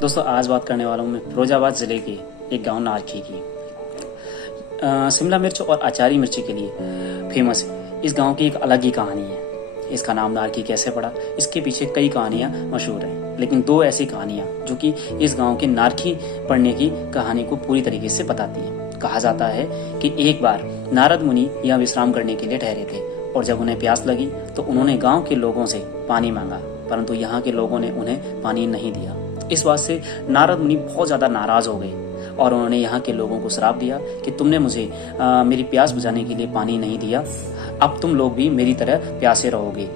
दोस्तों आज बात करने वाला हूँ मैं फिरोजाबाद ज़िले के एक गांव नारखी की। शिमला मिर्च और अचारी मिर्ची के लिए फेमस है। इस गांव की एक अलग ही कहानी है। इसका नाम नारखी कैसे पड़ा, इसके पीछे कई कहानियां मशहूर हैं, लेकिन दो ऐसी कहानियां जो कि इस गांव के नारखी पढ़ने की कहानी को पूरी तरीके से बताती हैं। कहा जाता है कि एक बार नारद मुनि यहाँ विश्राम करने के लिए ठहरे थे और जब उन्हें प्यास लगी तो उन्होंने गाँव के लोगों से पानी मांगा, परंतु यहाँ के लोगों ने उन्हें पानी नहीं दिया। इस बात से नारद मुनि बहुत ज़्यादा नाराज़ हो गए और उन्होंने यहाँ के लोगों को श्राप दिया कि तुमने मुझे मेरी प्यास बुझाने के लिए पानी नहीं दिया, अब तुम लोग भी मेरी तरह प्यासे रहोगे।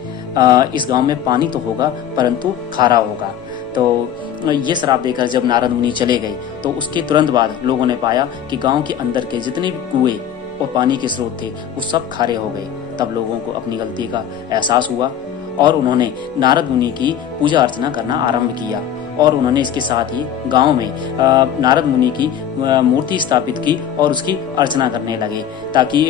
इस गांव में पानी तो होगा परंतु खारा होगा। तो ये श्राप देकर जब नारद मुनि चले गए तो उसके तुरंत बाद लोगों ने पाया कि गांव के अंदर के जितने भी कुएं और पानी के स्रोत थे वो सब खारे हो गए। तब लोगों को अपनी गलती का एहसास हुआ और उन्होंने नारद मुनि की पूजा अर्चना करना आरंभ किया और उन्होंने इसके साथ ही गांव में नारद मुनि की मूर्ति स्थापित की और उसकी अर्चना करने लगे ताकि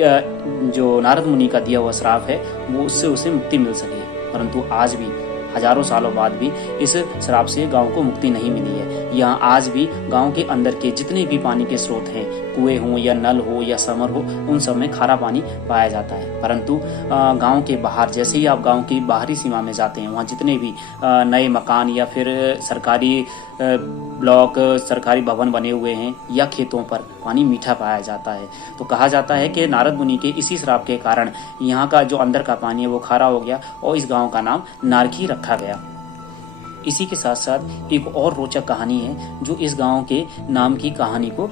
जो नारद मुनि का दिया हुआ श्राप है वो उससे उसे मुक्ति मिल सके। परंतु आज भी हजारों सालों बाद भी इस श्राप से गांव को मुक्ति नहीं मिली है। यहाँ आज भी गांव के अंदर के जितने भी पानी के स्रोत हैं, कुएं हो या नल हो या समर हो, उन सब में खारा पानी पाया जाता है। परंतु गांव के बाहर, जैसे ही आप गांव की बाहरी सीमा में जाते हैं, वहाँ जितने भी नए मकान या फिर सरकारी ब्लॉक, सरकारी भवन बने हुए हैं या खेतों पर पानी मीठा पाया जाता है। तो कहा जाता है कि नारद मुनि के इसी श्राप के कारण यहाँ का जो अंदर का पानी है वो खारा हो गया और इस गांव का नाम नारखी रखा गया। इसी के साथ साथ एक और रोचक कहानी है जो इस गांव के नाम की कहानी को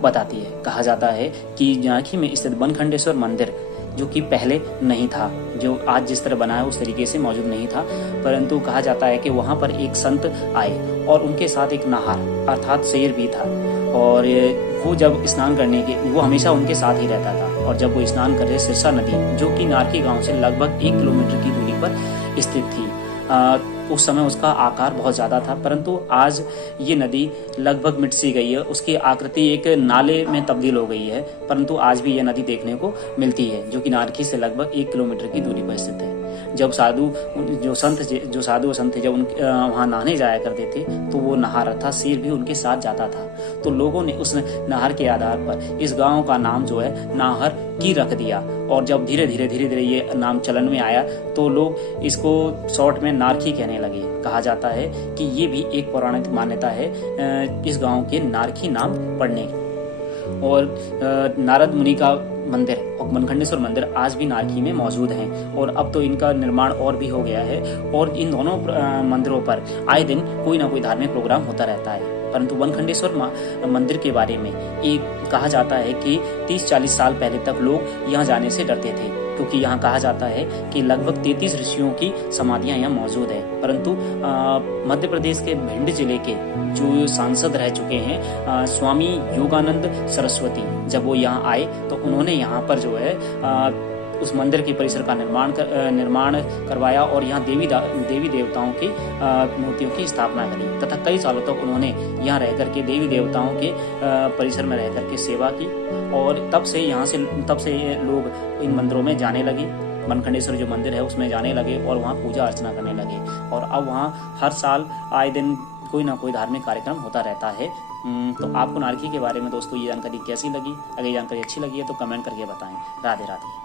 बताती है। कहा जाता है कि नारखी में स्थित बनखंडेश्वर मंदिर, जो कि पहले नहीं था, जो आज जिस तरह बना है उस तरीके से मौजूद नहीं था, परंतु कहा जाता है कि वहाँ पर एक संत आए और उनके साथ एक नाहर अर्थात शेर भी था और वो जब स्नान करने के, वो हमेशा उनके साथ ही रहता था और जब वो स्नान कर रहे सिरसा नदी, जो कि नारखी गांव से लगभग 1 किलोमीटर की दूरी पर स्थित थी, उस समय उसका आकार बहुत ज़्यादा था, परंतु आज ये नदी लगभग मिट सी गई है। उसकी आकृति एक नाले में तब्दील हो गई है, परंतु आज भी यह नदी देखने को मिलती है जो कि नारखी से लगभग 1 किलोमीटर की दूरी पर स्थित है। जब जो साधु संत जब वहाँ नहाने जाया करते थे तो वो नहार था शेर भी उनके साथ जाता था। तो लोगों ने उस नहर के आधार पर इस गांव का नाम जो है नाहर की रख दिया और जब धीरे धीरे ये नाम चलन में आया तो लोग इसको शॉर्ट में नारखी कहने लगे। कहा जाता है कि ये भी एक पौराणिक मान्यता है इस गांव के नारखी नाम पड़ने की। और नारद मुनि का मंदिर और मनखंडेश्वर मंदिर आज भी नारखी में मौजूद हैं और अब तो इनका निर्माण और भी हो गया है और इन दोनों मंदिरों पर आए दिन कोई ना कोई धार्मिक प्रोग्राम होता रहता है। परंतु बनखंडेश्वर मंदिर के बारे में एक कहा जाता है कि 30-40 साल पहले तक लोग यहाँ जाने से डरते थे, क्योंकि यहाँ कहा जाता है कि लगभग 33 ऋषियों की समाधियां यहाँ मौजूद है। परंतु मध्य प्रदेश के भिंड जिले के जो सांसद रह चुके हैं स्वामी योगानंद सरस्वती, जब वो यहाँ आए तो उन्होंने यहाँ पर जो है उस मंदिर के परिसर का निर्माण करवाया और यहाँ देवी देवताओं की मूर्तियों की स्थापना करी तथा कई सालों तक उन्होंने यहाँ रह करके देवी देवताओं के परिसर में रह करके सेवा की और तब से लोग इन मंदिरों में जाने लगे। बनखंडेश्वर जो मंदिर है उसमें जाने लगे और वहाँ पूजा अर्चना करने लगे और अब वहाँ हर साल आए दिन कोई ना कोई धार्मिक कार्यक्रम होता रहता है। तो आपको नारखी के बारे में दोस्तों ये जानकारी कैसी लगी? अगर ये जानकारी अच्छी लगी है तो कमेंट करके बताएं। राधे राधे।